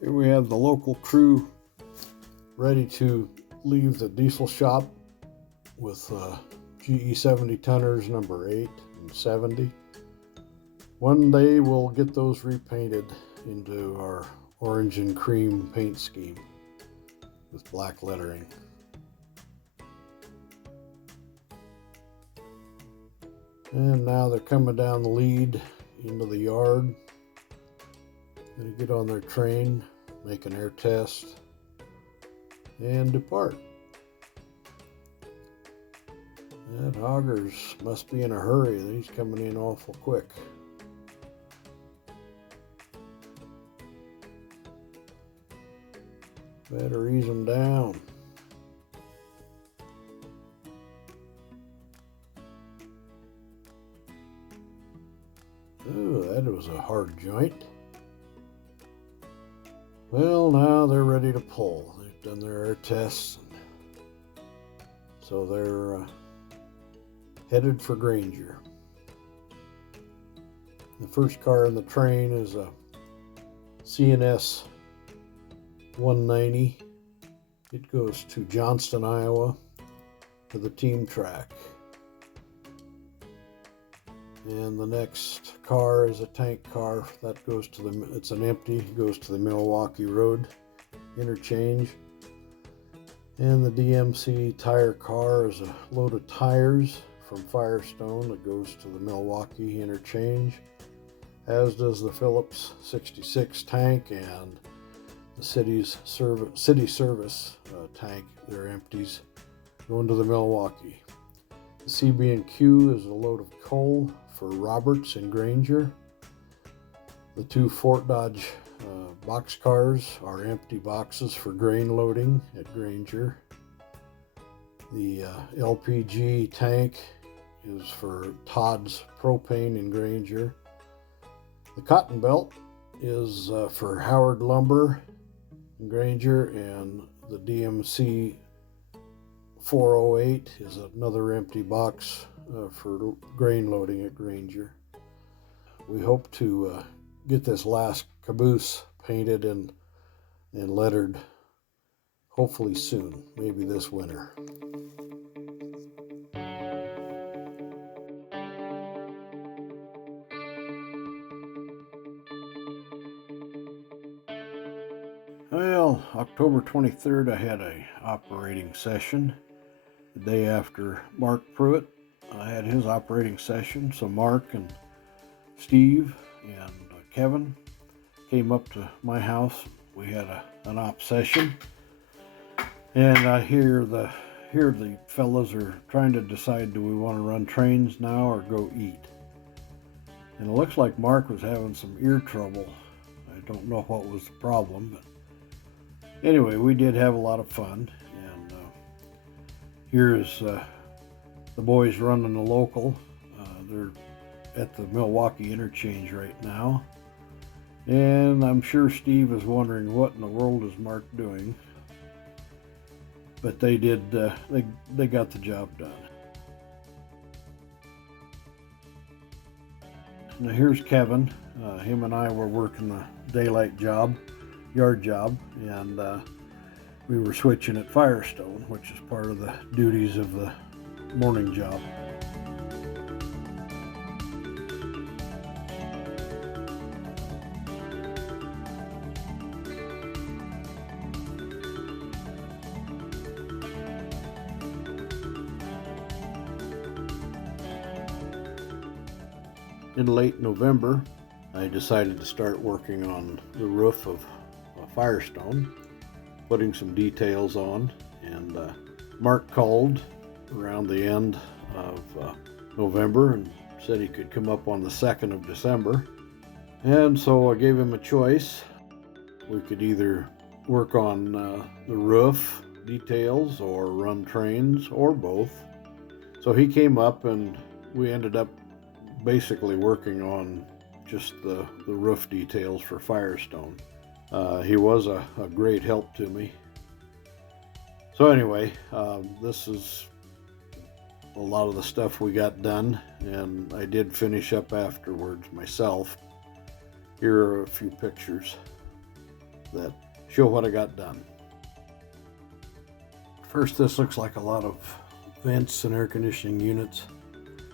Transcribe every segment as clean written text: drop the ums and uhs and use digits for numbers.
Here we have the local crew ready to leave the diesel shop with GE 70 tonners number 8 and 70. One day we'll get those repainted into our orange and cream paint scheme with black lettering. And now they're coming down the lead into the yard. Gonna get on their train, make an air test, and depart. That augers must be in a hurry. He's coming in awful quick. Better ease them down. Oh, that was a hard joint. Well, now they're ready to pull. They've done their air tests, so they're headed for Granger. The first car in the train is a CNS 190. It goes to Johnston, Iowa, to the team track. And the next car is a tank car that goes to it's an empty, goes to the Milwaukee Road interchange. And the DMC tire car is a load of tires from Firestone that goes to the Milwaukee interchange, as does the Phillips 66 tank and the city service tank. They're empties going to the Milwaukee. The CB&Q is a load of coal for Roberts and Granger. The two Fort Dodge box cars are empty boxes for grain loading at Granger. The LPG tank is for Todd's propane in Granger. The cotton belt is for Howard Lumber in Granger, and the DMC 408 is another empty box for grain loading at Granger. We hope to get this last caboose painted and lettered hopefully soon, maybe this winter. Well, October 23rd, I had a operating session. The day after Mark Pruitt, I had his operating session. So Mark and Steve and Kevin came up to my house. We had an op session, and I hear the fellas are trying to decide, do we want to run trains now or go eat? And it looks like Mark was having some ear trouble. I don't know what was the problem, but anyway, we did have a lot of fun. And here's the boys running the local. They're at the Milwaukee interchange right now. And I'm sure Steve is wondering, what in the world is Mark doing? But they did, they got the job done. Now here's Kevin. Him and I were working the daylight job, yard job, and we were switching at Firestone, which is part of the duties of the morning job. In late November, I decided to start working on the roof of Firestone, putting some details on, and Mark called around the end of November and said he could come up on the 2nd of December. And so I gave him a choice. We could either work on the roof details or run trains, or both. So he came up and we ended up basically working on just the roof details for Firestone. He was a great help to me. So anyway, this is a lot of the stuff we got done, and I did finish up afterwards myself. Here are a few pictures. that show what I got done. First, this looks like a lot of vents and air conditioning units.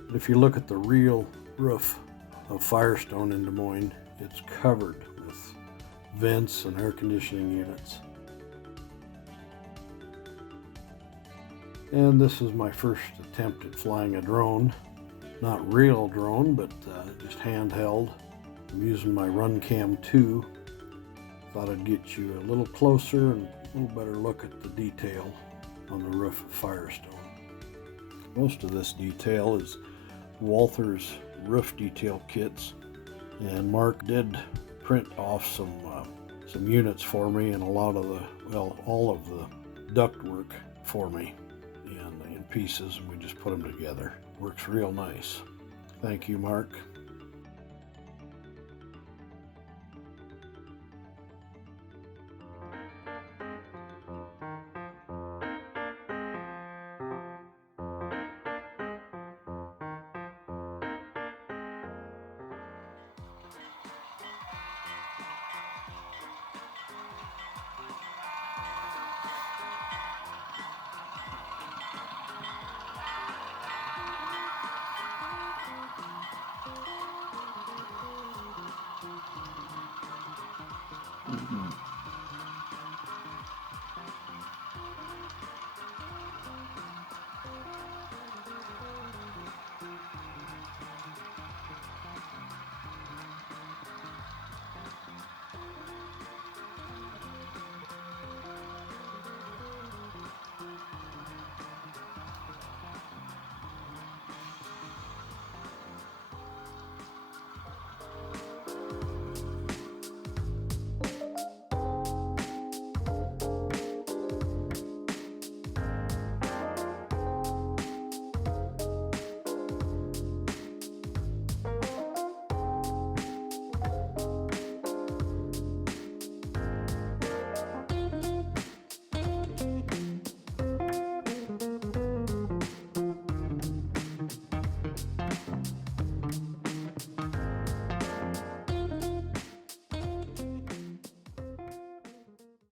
But if you look at the real roof of Firestone in Des Moines, it's covered with vents and air conditioning units. And this is my first attempt at flying a drone. Not real drone, but just handheld. I'm using my RunCam 2. Thought I'd get you a little closer and a little better look at the detail on the roof of Firestone. Most of this detail is Walther's roof detail kits, and Mark did print off some units for me and a lot of the, well, all of the ductwork for me in pieces, and we just put them together. Works real nice. Thank you, Mark.